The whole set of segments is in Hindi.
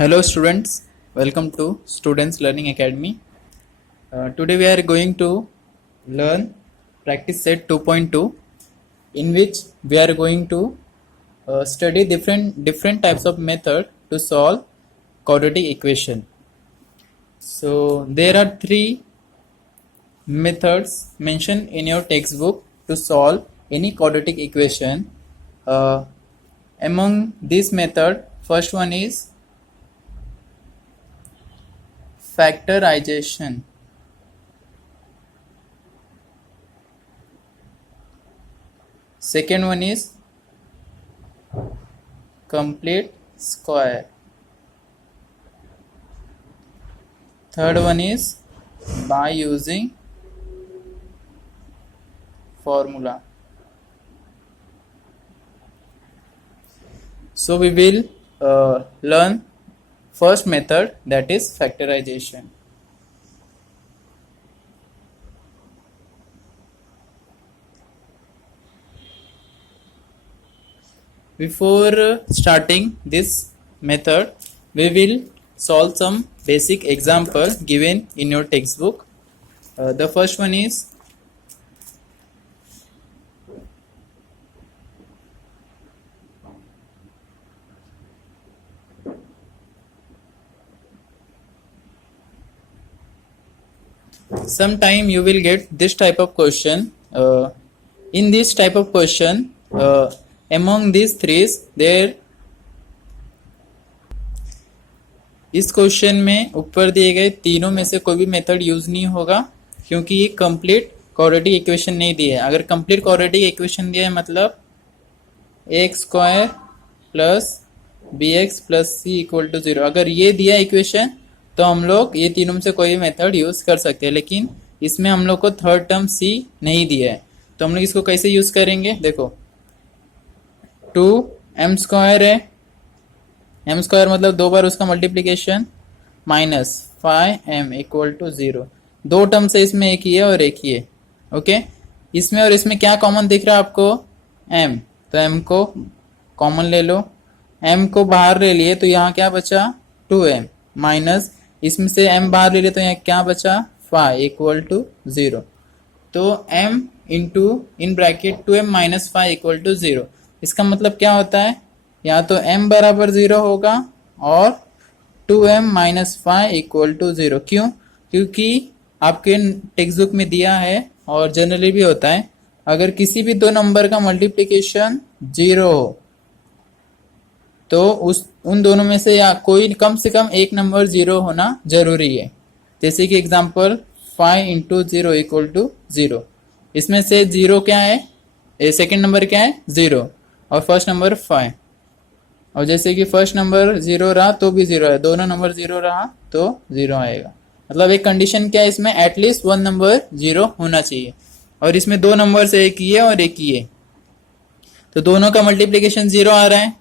Hello students, welcome to Students Learning Academy. Today we are going to learn practice set 2.2 in which we are going to study different types of method to solve quadratic equation. So there are three methods mentioned in your textbook to solve any quadratic equation. Among this method, first one is factorization. Second one is complete square. Third one is by using formula. So we will learn first method, that is factorization. Before starting this method, we will solve some basic example given in your textbook. The first one is sometime you will get this type of question. In this type of question, among these three, there इस क्वेश्चन में ऊपर दिए गए तीनों में से कोई भी मेथड यूज नहीं होगा क्योंकि ये कंप्लीट क्वाड्रेटिक इक्वेशन नहीं दिया है. अगर कंप्लीट क्वाड्रेटिक इक्वेशन दिया है मतलब x square plus b x plus c equal to 0, अगर ये दिया इक्वेशन तो हम लोग ये तीनों में से कोई भी मेथड यूज कर सकते हैं. लेकिन इसमें हम लोग को थर्ड टर्म सी नहीं दिया है तो हम लोग इसको कैसे यूज करेंगे. देखो 2m स्क्वायर है, m स्क्वायर मतलब दो बार उसका multiplication minus 5m equal to 0. दो टर्म से इसमें एक ही है और एक ही है. ओके, इसमें और इसमें क्या कॉमन दिख रहा है आपको, m, तो m को कॉमन ले लो. m को बाहर ले लिए तो यहाँ क्या बचा 2m माइनस इसमें से m बाहर ले लिए तो यहाँ क्या बचा 5 इक्वल टू 0. तो m into in bracket 2m minus 5 equal to 0. इसका मतलब क्या होता है, या तो m बराबर 0 होगा और 2m माइनस 5 इक्वल टू 0. क्यों, क्योंकि आपके टेक्स्ट बुक में दिया है और जनरली भी होता है, अगर किसी भी दो नंबर का मल्टीप्लिकेशन 0 हो तो उन दोनों में से या कोई कम से कम एक नंबर 0 होना जरूरी है. जैसे कि एग्जांपल 5 इंटू 0 इक्वल टू 0. इसमें से 0 क्या है, सेकेंड नंबर क्या है 0 और फर्स्ट नंबर 5. और जैसे कि फर्स्ट नंबर 0 रहा तो भी 0 है, दोनों नंबर 0 रहा तो 0 आएगा. मतलब एक कंडीशन क्या है, इसमें एटलीस्ट वन नंबर 0 होना चाहिए. और इसमें दो नंबर से एक ही है और एक ही है तो दोनों का मल्टीप्लीकेशन 0 आ रहा है.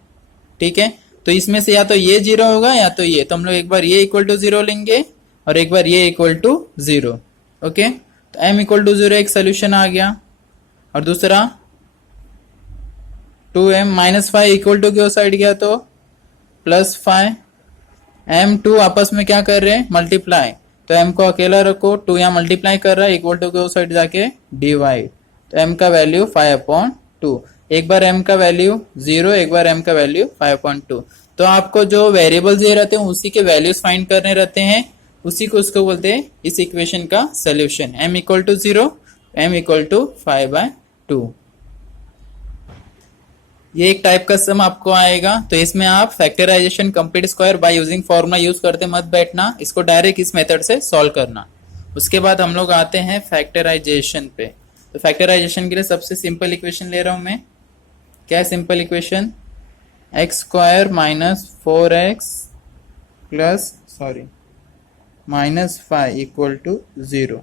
ठीक है, तो इसमें से या तो ये 0 होगा या तो ये, तो हम लोग एक बार ये इक्वल टू 0 लेंगे और एक बार ये इक्वल टू 0. ओके, तो m इक्वल टू 0 एक सोल्यूशन आ गया. और दूसरा 2m माइनस 5 इक्वल टू की साइड गया तो प्लस 5. m2 आपस में क्या कर रहे हैं, मल्टीप्लाई, तो m को अकेला रखो, 2 यहाँ मल्टीप्लाई कर रहा है इक्वल टू की साइड जाके डिवाइड, तो m का वैल्यू 5/2. एक बार m का वैल्यू 0, एक बार m का वैल्यू 5/2. तो आपको जो वेरिएबल्स ये रहते हैं उसी के वैल्यूज फाइंड करने रहते हैं, उसी को उसको बोलते हैं इस इक्वेशन का solution. m equal to 0, m equal to 5/2. ये एक टाइप का सम आपको आएगा. तो इसमें आप factorisation complete square by using formula use करते मत बैठना, इसको डायरेक्ट इस मेथड से सॉल्व करना. उसके बाद हम लोग आते हैं फैक्टराइजेशन पे. तो फैक्टराइजेशन के लिए सबसे सिंपल इक्वेशन ले रहा हूं मैं. क्या simple equation, x square minus 4x plus minus 5 equal to 0.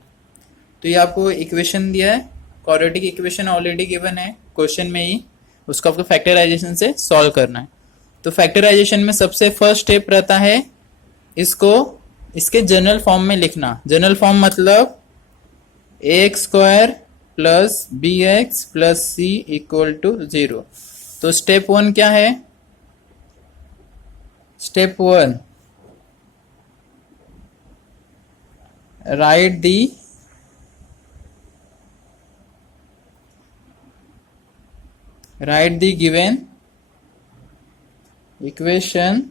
तो ये आपको इक्वेशन दिया है, क्वाड्रेटिक इक्वेशन ऑलरेडी गिवन है क्वेश्चन में ही, उसको आपको फैक्टराइजेशन से सॉल्व करना है. तो फैक्टराइजेशन में सबसे फर्स्ट स्टेप रहता है इसको इसके जनरल फॉर्म में लिखना. जनरल फॉर्म मतलब x square plus b x plus c equal to 0. तो स्टेप 1 क्या है, step 1 write the given equation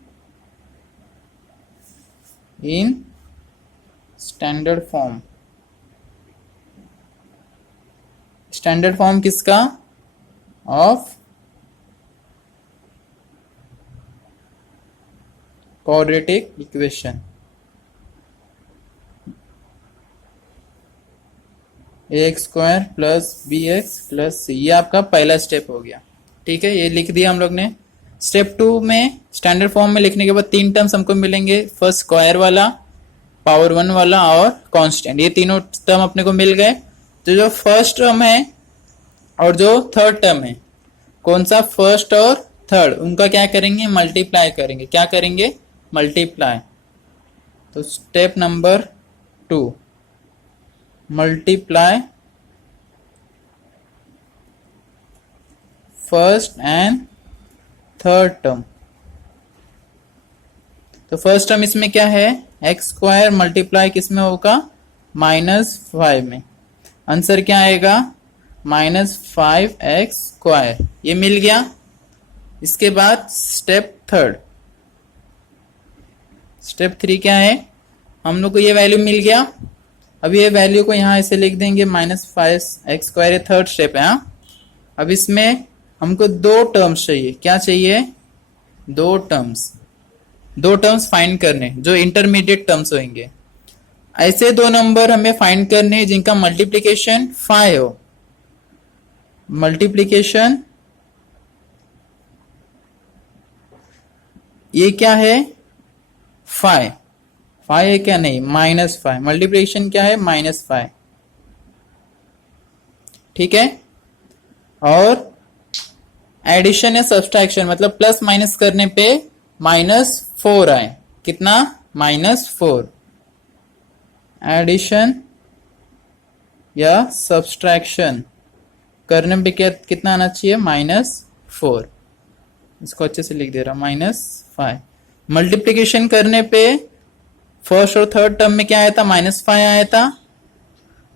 in standard form. Standard form किसका? Of quadratic equation. ax square plus bx plus c, ये आपका पहला स्टेप हो गया। ठीक है, ये लिख दिया हम लोग ने। स्टेप 2 में स्टैंडर्ड फॉर्म में लिखने के बाद 3 टर्म्स हमको मिलेंगे। फर्स्ट स्क्वायर वाला, पावर 1 वाला और कांस्टेंट, ये तीनों टर्म अपने को मिल गए। तो जो फर्स्ट टर्म है और जो थर्ड टर्म है, कौन सा फर्स्ट और थर्ड, उनका क्या करेंगे? मल्टीप्लाई करेंगे। क्या करेंगे? मल्टीप्लाई। तो step number 2, multiply first and third term. तो फर्स्ट टर्म इसमें क्या है? एक्स स्क्वायर मल्टीप्लाई किसमें होगा? -5 में। आंसर क्या आएगा? -5x square. ये मिल गया। इसके बाद स्टेप 3 क्या है? हम लोग को ये वैल्यू मिल गया। अब ये वैल्यू को यहां ऐसे लिख देंगे, -5x स्क्वायर, ये थर्ड स्टेप है। हाँ, अब इसमें हमको 2 टर्म्स चाहिए। क्या चाहिए? 2 टर्म्स फाइंड करने, जो इंटरमीडिएट टर्म्स होंगे। ऐसे 2 नंबर हमें फाइंड करने जिनका मल्टीप्लीकेशन 5 हो। मल्टीप्लीकेशन ये क्या है? 5 है क्या? नहीं, -5। मल्टीप्लीकेशन क्या है? -5। ठीक है। और एडिशन या सब्सट्रैक्शन मतलब प्लस माइनस करने पे -4 आए। कितना? -4। एडिशन या सब्सट्रैक्शन करने पे क्या कितना आना चाहिए? -4। इसको अच्छे से लिख दे रहा, -5। मल्टीप्लीकेशन करने पे फर्स्ट और थर्ड टर्म में क्या आया था? -5 आया था।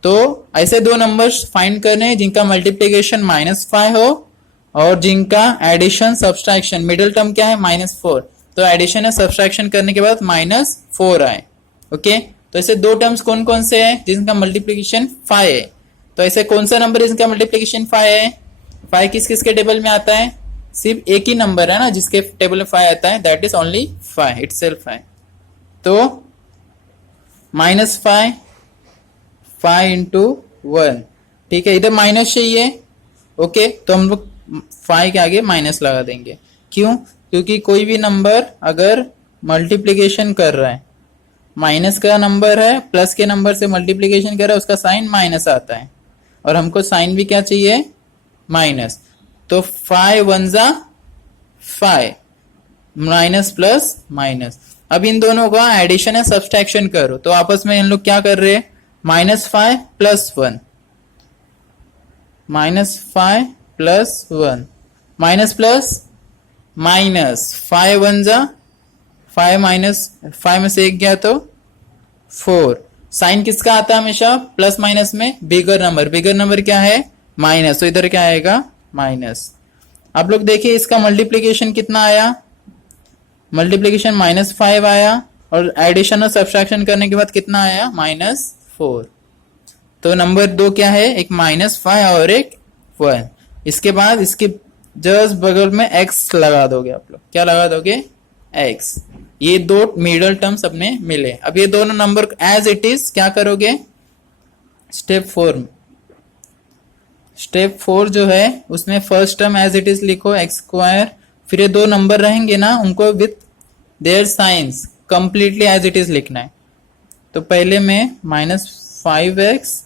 तो ऐसे 2 नंबर्स फाइंड करने जिनका मल्टीप्लीकेशन -5 हो और जिनका एडिशन सब्सट्रैक्शन, मिडिल टर्म क्या है? -4। तो एडिशन या सब्सट्रैक्शन करने के बाद -4 आए। ओके, तो ऐसे 2 टर्म्स कौन कौन से हैं जिनका मल्टीप्लीकेशन 5 है? तो ऐसे कौन सा नंबर जिनका मल्टीप्लीकेशन 5 है? 5 किस किस के टेबल में आता है? सिर्फ एक ही नंबर है ना जिसके टेबल में 5 आता है, दैट इज ओनली 5 इटसेल्फ है। तो -5, 5 इंटू 1। ठीक है, इधर माइनस चाहिए। ओके, तो हम लोग 5 के आगे माइनस लगा देंगे। क्यों? क्योंकि कोई भी नंबर अगर मल्टीप्लीकेशन कर रहा है, माइनस का नंबर है प्लस के नंबर से मल्टीप्लीकेशन कर रहा है, उसका साइन माइनस आता है। और हमको साइन भी क्या चाहिए? माइनस। तो 5 1 जा 5, माइनस प्लस माइनस। अब इन दोनों का एडिशन या सब्सट्रैक्शन करो, तो आपस में इन लोग क्या कर रहे हैं? -5 + 1, -5 + 1, माइनस प्लस माइनस। 5 1 जा 5, -5 में से 1 गया तो 4। साइन किसका आता है हमेशा? प्लस माइनस में बिगर नंबर क्या है? माइनस। तो इधर क्या आएगा? माइनस। आप लोग देखिए इसका मल्टीप्लीकेशन कितना आया? मल्टीप्लीकेशन -5 आया और एडिशन और सब्सट्रैक्शन करने के बाद कितना आया? -4। तो नंबर 2 क्या है? एक -5 और एक 1। इसके बाद इसके जस्ट बगल में x लगा दोगे आप लोग। क्या लगा दोगे? x। ये 2 मिडल टर्म्स अपने मिले। अब ये दोनों नंबर एज इट इज क्या करोगे? स्टेप 4 जो है उसमें first term as it is लिखो, एक्स स्क्वायर। फिर ये 2 नंबर रहेंगे ना, उनको with their signs completely as it is लिखना है। तो पहले में -5x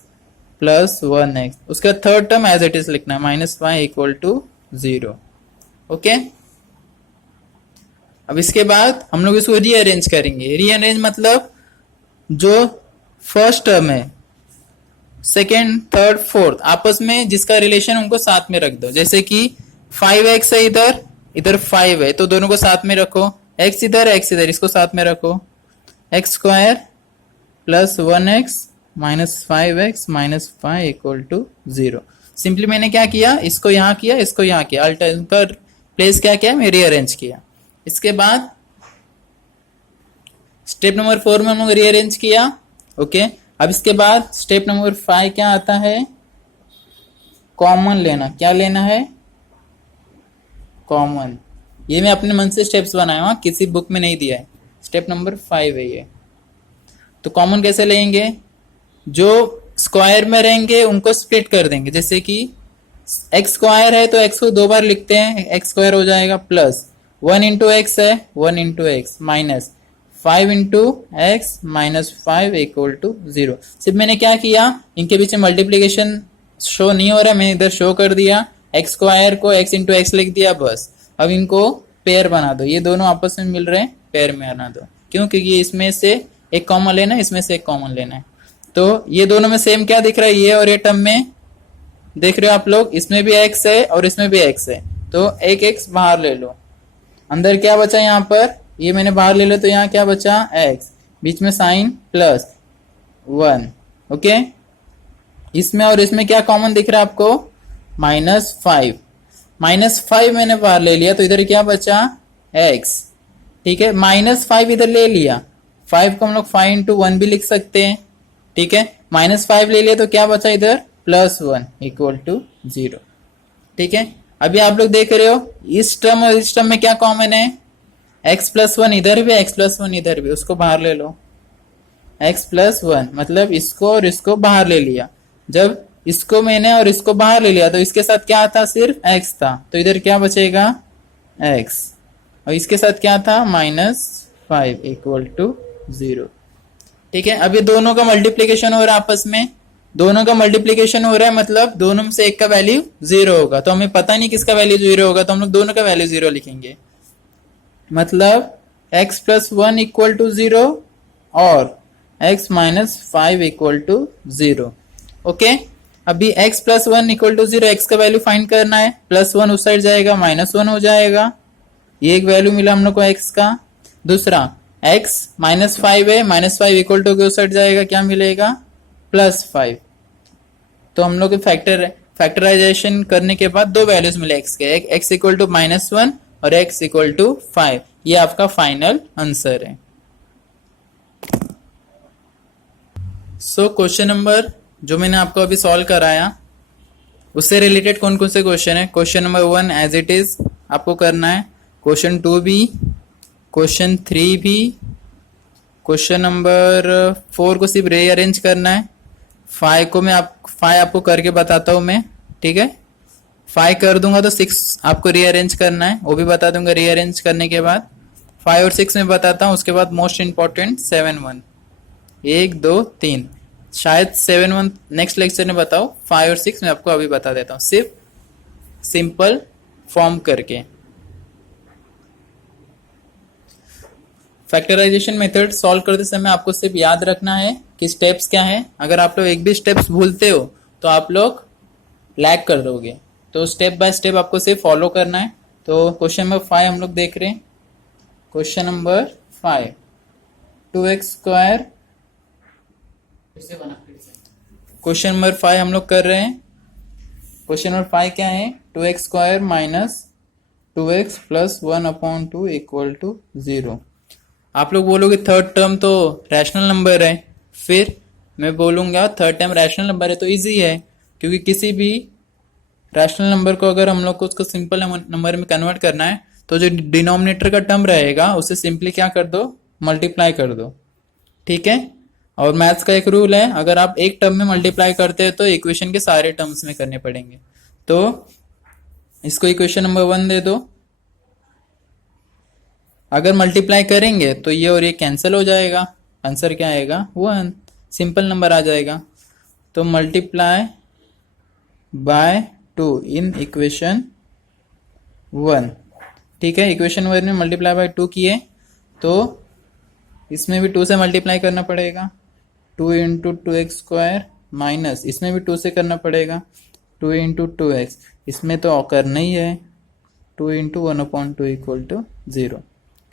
+ 1x, उसका third term as it is लिखना है, -5 = 0। ओके, अब इसके बाद हम लोग इसको रीअरेंज करेंगे। रीअरेंज मतलब जो फर्स्ट टर्म है, सेकेंड, थर्ड, फोर्थ आपस में जिसका रिलेशन उनको साथ में रख दो। जैसे कि 5x है, इधर 5 है, तो दोनों को साथ में रखो। x इधर, इसको साथ में रखो। x square plus 1x minus 5x minus 5 equal to 0। Simply मैंने क्या किया, इसको यहाँ किया, इसको यहाँ किया, अल्टर कर प्लेस क्या किया, मैं रीअरेंज किया। इसके बाद स्टेप नंबर 4 में हम लोग रीअरेंज किया। ओके, अब इसके बाद स्टेप नंबर 5 क्या आता है, कॉमन लेना। क्या लेना है, कॉमन। ये मैं अपने मन से स्टेप्स बनाया हूं, किसी बुक में नहीं दिया है। स्टेप नंबर 5 है ये। तो कॉमन कैसे लेंगे, जो स्क्वायर में रहेंगे उनको स्प्लिट कर देंगे। जैसे कि एक्स स्क्वायर है तो एक्स को 2 बार लिखते हैं, एक्स स्क्वायर हो जाएगा, प्लस 1 इंटू एक्स है 1 into x, minus 5 into x minus 5 equal to 0। सिर्फ मैंने क्या किया, इनके पीछे मल्टीप्लीकेशन शो नहीं हो रहा, मैंने इधर शो कर दिया, एक्स स्क्वायर को एक्स इंटू एक्स लिख दिया बस। अब इनको पेयर बना दो, ये दोनों आपस में मिल रहे हैं, पेयर में बना दो। क्यों, क्योंकि इसमें से एक कॉमन लेना है, इसमें से एक कॉमन लेना है। तो ये दोनों में सेम क्या दिख रहा है, ये और ये टर्म में देख रहे हो आप लोग, इसमें भी x है और इसमें भी x है, तो एक x बाहर ले लो। अंदर क्या बचा यहाँ पर, ये मैंने बाहर ले लो, तो यहाँ क्या बचा, x, बीच में साइन प्लस 1। ओके, इसमें और इसमें क्या कॉमन दिख रहा है आपको, माइनस 5। माइनस 5 मैंने बाहर ले लिया, तो इधर क्या बचा, x। ठीक है, माइनस 5 इधर ले लिया, 5 को हम लोग 5 इंटू 1 भी लिख सकते हैं। ठीक है, माइनस 5 ले लिया, तो क्या बचा इधर, प्लस 1 इक्वल टू 0। ठीक है, अभी आप लोग देख रहे हो इस टर्म और इस टर्म में क्या कॉमन है, x प्लस 1 इधर भी, x प्लस 1 इधर भी, उसको बाहर ले लो। x प्लस 1 मतलब इसको और इसको बाहर ले लिया। जब इसको मैंने और इसको बाहर ले लिया तो इसके साथ क्या था, सिर्फ x था, तो इधर क्या बचेगा, x, और इसके साथ क्या था, माइनस 5 इक्वल टू 0। ठीक है, अब ये दोनों का मल्टीप्लीकेशन हो रहा है आपस में, दोनों का मल्टीप्लीकेशन हो रहा है, मतलब दोनों में से एक का वैल्यू 0 होगा। तो हमें पता नहीं किसका वैल्यू 0 होगा, तो हम लोग दोनों का वैल्यू 0 लिखेंगे। मतलब x प्लस 1 इक्वल टू 0 और x minus 5 equal to 0। Okay, अभी x plus 1 equal to 0, x का वैल्यू फाइंड करना है। प्लस 1 उस साइड जाएगा, माइनस 1 हो जाएगा, ये एक वैल्यू मिला हम लोग को x का। दूसरा x माइनस 5 है, माइनस 5 इक्वल टू उस साइड जाएगा, क्या मिलेगा, प्लस 5। तो हम लोग फैक्टराइजेशन करने के बाद दो वैल्यूज मिले x के, एक x इक्वल टू माइनस 1 और x इक्वल टू 5। ये आपका फाइनल आंसर है। सो क्वेश्चन नंबर जो मैंने आपको अभी सॉल्व कराया उससे रिलेटेड कौन कौन से क्वेश्चन है, question number 1 as it is आपको करना है, क्वेश्चन 2 भी, क्वेश्चन 3 भी, क्वेश्चन नंबर 4 को सिर्फ रीअरेंज करना है। 5 को मैं 5 आपको करके बताता हूं मैं। ठीक है, 5 कर दूंगा तो 6 आपको रीअरेंज करना है, वो भी बता दूंगा रीअरेंज करने के बाद। 5 और 6 में बताता हूं, उसके बाद मोस्ट इंपॉर्टेंट 7 1, 1 2 3, शायद 7 1 नेक्स्ट लेक्चर में बताओ, 5 और 6 में आपको अभी बता देता हूं, सिर्फ सिंपल फॉर्म करके। फैक्टराइजेशन मेथड सॉल्व करते समय आपको सिर्फ याद रखना है कि स्टेप्स क्या है। अगर आप लोग एक भी स्टेप्स भूलते हो तो आप लोग लैग कर दोगे, तो स्टेप बाय स्टेप आपको सिर्फ फॉलो करना है। तो क्वेश्चन नंबर 5 हम लोग देख रहे हैं। Question number 5, 2x square, question number 5 हम लोग कर रहे हैं। क्वेश्चन नंबर 5 क्या है, 2x square minus 2x plus 1/2 equal to 0। आप लोग बोलोगे थर्ड टर्म तो रैशनल नंबर है, फिर मैं बोलूंगा थर्ड टर्म रैशनल नंबर है तो इजी है, क्योंकि किसी भी रैशनल नंबर को अगर हम लोग को उसको सिंपल नंबर में कन्वर्ट करना है तो जो डिनोमिनेटर का टर्म रहेगा उसे सिंपली क्या कर दो, मल्टीप्लाई कर दो। ठीक है, और मैथ्स का एक रूल है, अगर आप एक टर्म में मल्टीप्लाई करते हैं तो इक्वेशन के सारे टर्म्स में करने पड़ेंगे। तो इसको इक्वेशन नंबर 1 दे दो। अगर मल्टीप्लाई करेंगे तो ये और ये कैंसिल हो जाएगा, आंसर क्या आएगा, 1, सिंपल नंबर आ जाएगा। तो मल्टीप्लाई बाय 2 इन इक्वेशन 1। ठीक है, इक्वेशन 1 में मल्टीप्लाई बाय 2 किए तो इसमें भी 2 से मल्टीप्लाई करना पड़ेगा, 2 इंटू 2x स्क्वायर, माइनस इसमें भी 2 से करना पड़ेगा, 2 इंटू 2x, इसमें तो करना ही है, 2 इंटू 1/2 इक्वल टू 0।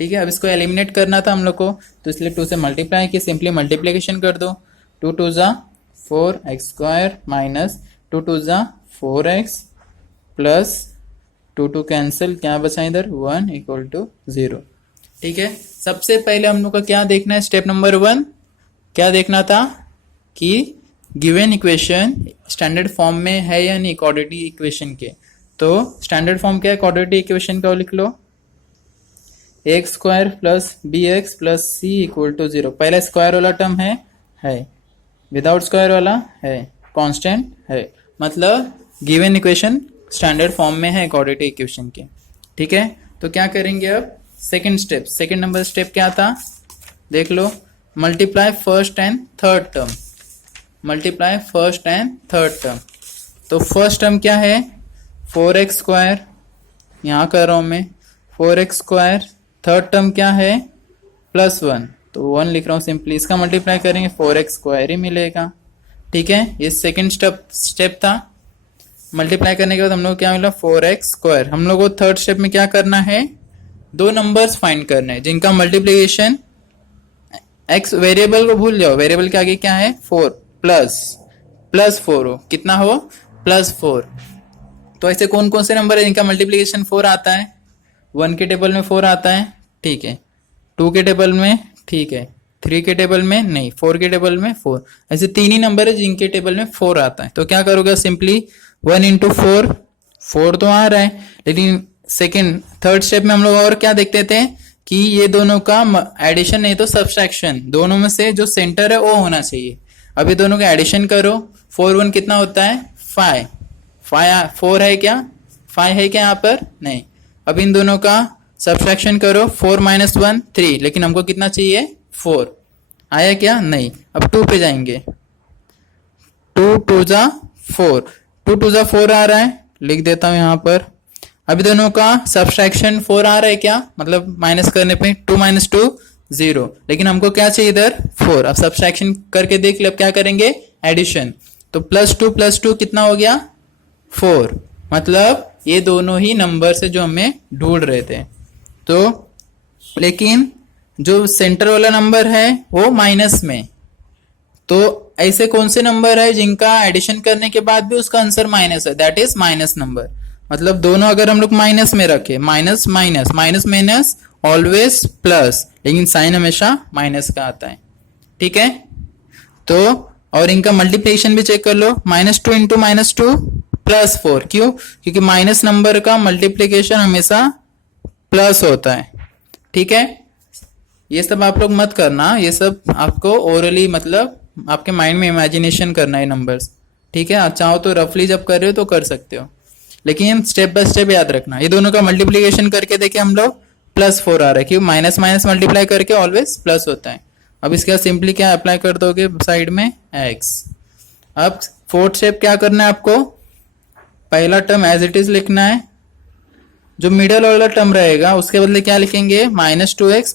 ठीक है, अब इसको एलिमिनेट करना था हम लोग को, तो इसलिए 2 से मल्टीप्लाई किया, सिंपली मल्टीप्लीकेशन कर दो। 2 2 जा 4x स्क्वायर माइनस 2 2 जा 4x प्लस 2 2 कैंसिल, क्या बचा इधर 1 इक्वल टू 0। ठीक है, सबसे पहले हम लोग का क्या देखना है, स्टेप नंबर 1 क्या देखना था कि गिवन इक्वेशन स्टैंडर्ड फॉर्म में है या नहीं क्वाड्रेटिक इक्वेशन के। तो स्टैंडर्ड फॉर्म क्या है क्वाड्रेटिक इक्वेशन का, लिख लो x square plus b x plus c equal to 0। पहला स्क्वायर वाला टर्म है, विदाउट स्क्वायर वाला है, कांस्टेंट है, मतलब गिवन इक्वेशन स्टैंडर्ड फॉर्म में है क्वाड्रेटिक इक्वेशन के। ठीक है, तो क्या करेंगे अब second step, second number step क्या था देख लो, multiply first and third term, multiply first and third term. तो फर्स्ट टर्म क्या है 4x स्क्वायर, यहाँ कर रहा हूं मैं 4x स्क्वायर, थर्ड टर्म क्या है +1, तो 1 लिख रहा हूँ सिंपली, इसका मल्टीप्लाई करेंगे 4x स्क्वायर ही मिलेगा। ठीक है, ये सेकंड स्टेप था, मल्टीप्लाई करने के बाद हम लोग क्या मिला 4x स्क्वायर। हम लोग को थर्ड स्टेप में क्या करना है, दो नंबर्स फाइंड करने हैं जिनका मल्टीप्लीकेशन x वेरिएबल को भूल जाओ, वेरिएबल के आगे क्या है 4 प्लस 4 हो, कितना हो +4। तो ऐसे कौन कौन से नंबर है जिनका मल्टीप्लीकेशन 4 आता है, 1 के टेबल में 4 आता है, ठीक है, 2 के टेबल में, ठीक है, 3 के टेबल में नहीं, 4 के टेबल में 4, ऐसे 3 ही नंबर है जिनके टेबल में 4 आता है। तो क्या करोगे सिंपली 1 इंटू 4 तो आ रहा है, लेकिन सेकंड थर्ड स्टेप में हम लोग और क्या देखते थे कि ये दोनों का एडिशन नहीं तो सब्सट्रैक्शन, दोनों में से जो सेंटर है वो होना चाहिए। अभी दोनों का एडिशन करो, 4 1 कितना होता है 5, 4 है क्या 5 है क्या यहाँ पर नहीं। अब इन दोनों का सब्सट्रैक्शन करो, 4 - 1 3, लेकिन हमको कितना चाहिए 4, आया क्या नहीं। अब 2 पे जाएंगे, 2 2 जा 4, 2 2 जा 4 आ रहा है, लिख देता हूं यहाँ पर। अभी दोनों का सब्सट्रैक्शन 4 आ रहा है क्या, मतलब माइनस करने पे 2 - 2 0, लेकिन हमको क्या चाहिए इधर 4। अब सब्सट्रैक्शन करके देख ले, अब क्या करेंगे एडिशन, तो +2 कितना हो गया 4, मतलब ये दोनों ही नंबर से जो हमें ढूंढ रहे थे। तो लेकिन जो सेंटर वाला नंबर है वो माइनस में, तो ऐसे कौन से नंबर है जिनका एडिशन करने के बाद भी उसका आंसर माइनस है, दैट इज माइनस नंबर। मतलब दोनों अगर हम लोग माइनस में रखे, minus minus minus minus always plus, लेकिन साइन हमेशा माइनस का आता है। ठीक है, तो और इनका मल्टीप्लिकेशन भी चेक कर लो, -2 इंटू -2 +4, क्यों, क्योंकि माइनस नंबर का मल्टीप्लिकेशन हमेशा प्लस होता है। ठीक है, ये सब आप लोग मत करना, ये सब आपको ओरली मतलब आपके माइंड में इमेजिनेशन करना है नंबर्स। ठीक है, आप चाहो तो रफली जब कर रहे हो तो कर सकते हो, लेकिन स्टेप बाय स्टेप याद रखना। ये दोनों का मल्टीप्लिकेशन करके देखिए हम लोग +4 आ रहा है, क्यों माइनस माइनस मल्टीप्लाई करके ऑलवेज प्लस होता है। अब इसके बाद सिंपली क्या अप्लाई कर दोगे साइड में x। अब फोर्थ स्टेप क्या करना है आपको, पहला टर्म एज इट इज लिखना है, जो मिडल वाला टर्म रहेगा उसके बदले क्या लिखेंगे -2x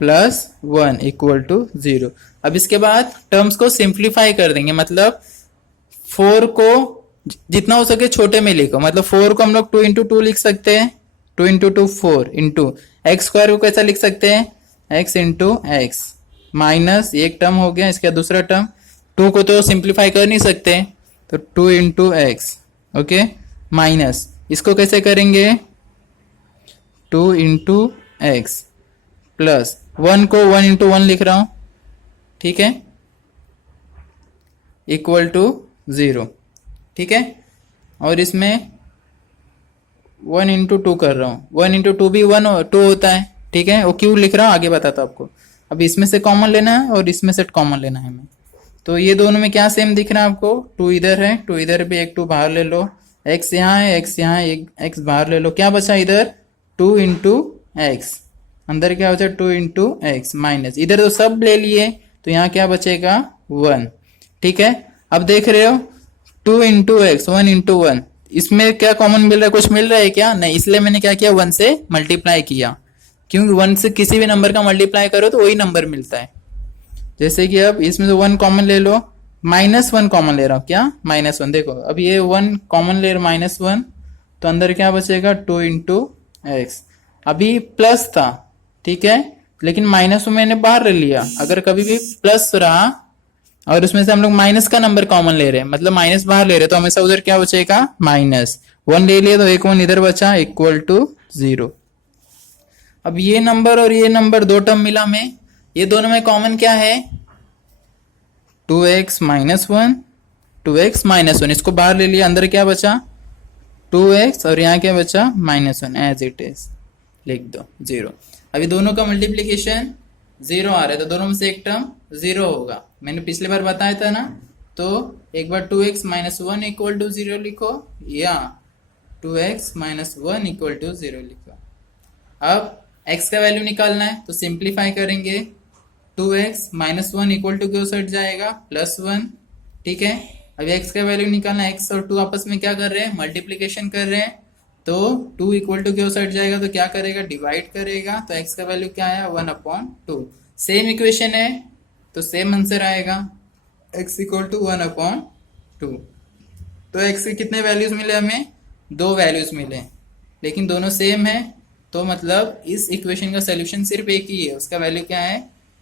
+1 इक्वल टू 0। अब इसके बाद टर्म्स को सिंप्लीफाई कर देंगे, मतलब 4 को जितना हो सके छोटे में लिखो, मतलब 4 को हम लोग 2 × 2 लिख सकते हैं, 2 × 2 4 इंटू एक्स स्क्वायर को कैसा लिख सकते हैं x इंटू एक्स, माइनस एक टर्म हो गया, इसका दूसरा टर्म 2 को तो सिंप्लीफाई कर नहीं सकते, तो 2 × x, ओके, माइनस इसको कैसे करेंगे 2 × x प्लस 1 को 1 × 1 लिख रहा हूं, ठीक है, इक्वल टू 0। ठीक है, और इसमें 1 × 2 कर रहा हूं, 1 × 2 भी 2 होता है। ठीक है, वो क्यों लिख रहा हूं आगे बताता हूं आपको। अब इसमें से कॉमन लेना है और इसमें से कॉमन लेना है हमें, तो ये दोनों में क्या सेम दिख रहा है आपको, 2 इधर है, 2 इधर भी, एक 2 बाहर ले लो, x यहाँ है, x यहाँ है, एक x बाहर ले लो, क्या बचा इधर 2 × x, अंदर क्या बचा 2 × x माइनस, इधर तो सब ले लिए तो यहाँ क्या बचेगा 1। ठीक है, अब देख रहे हो 2 × x 1 × 1, इसमें क्या कॉमन मिल रहा है, कुछ मिल रहा है क्या नहीं, इसलिए मैंने क्या किया 1 से मल्टीप्लाई किया, क्योंकि 1 से किसी भी नंबर का मल्टीप्लाई करो तो वही नंबर मिलता है। जैसे कि अब इसमें से 1 कॉमन ले लो, -1 कॉमन ले रहा हूं, क्या -1, देखो अब ये 1 कॉमन ले रहा हूं, -1 तो अंदर क्या बचेगा 2 इंटू एक्स। अभी प्लस था, ठीक है, लेकिन माइनस को मैंने बाहर ले लिया। अगर कभी भी प्लस रहा और उसमें से हम लोग माइनस का नंबर कॉमन ले रहे हैं, मतलब माइनस बाहर ले रहे हैं, तो हमेशा उधर क्या बचेगा माइनस। 1 ले लिया तो एक 1 इधर बचा, इक्वल टू 0। अब ये नंबर और ये नंबर दो टर्म मिला में, ये दोनों में कॉमन क्या है 2x माइनस 1, 2x माइनस 1, इसको बाहर ले लिया, अंदर क्या बचा 2x और यहाँ क्या बचा -1, एज इट इज लिख दो 0। अभी दोनों का मल्टीप्लीकेशन 0 आ रहा है, तो दोनों में से एक टर्म 0 होगा। मैंने पिछले बार बताया था ना, तो एक बार 2x माइनस 1 इक्वल टू 0 लिखो, या 2x माइनस 1 इक्वल टू 0 लिखो। अब x का वैल्यू निकालना है तो सिंप्लीफाई करेंगे, 2x माइनस 1 इक्वल टू क्यों सेट जाएगा +1, ठीक है। अभी x का वैल्यू निकालना है, x और 2 आपस में क्या कर रहे हैं मल्टीप्लीकेशन कर रहे हैं, तो 2 इक्वल टू क्यों सेट जाएगा तो क्या करेगा डिवाइड करेगा, तो x का वैल्यू क्या आया 1/2। सेम इक्वेशन है तो सेम आंसर आएगा, x इक्वल टू 1/2। तो x के कितने वैल्यूज मिले हमें 2 वैल्यूज मिले, लेकिन दोनों सेम है, तो मतलब इस इक्वेशन का सोल्यूशन सिर्फ एक ही है, उसका वैल्यू क्या है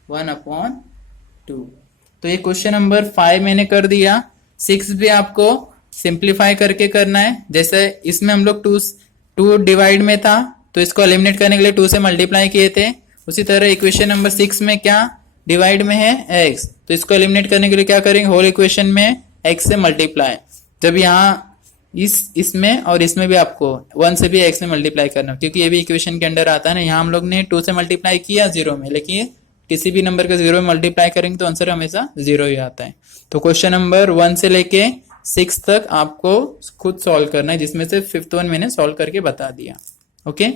1/2। तो ये क्वेश्चन नंबर 5 मैंने कर दिया। 6 भी आपको सिंप्लीफाई करके करना है। जैसे इसमें हम लोग 2 डिवाइड में था तो इसको एलिमिनेट करने के लिए 2 से मल्टीप्लाई किए थे, उसी तरह इक्वेशन नंबर 6 में क्या डिवाइड में है x, तो इसको एलिमिनेट करने के लिए क्या करेंगे होल इक्वेशन में x से मल्टीप्लाई। जब यहाँ इसमें और इसमें भी आपको 1 से भी x में मल्टीप्लाई करना, क्योंकि ये भी इक्वेशन के अंडर आता है ना। यहाँ हम लोग ने 2 से मल्टीप्लाई किया 0 में, लेकिन किसी भी नंबर का 0 में मल्टीप्लाई करेंगे तो आंसर हमेशा 0 ही आता है। तो क्वेश्चन नंबर 1 से लेके 6 तक आपको खुद सॉल्व करना है, जिसमें से 5th वन मैंने सॉल्व करके बता दिया। ओके।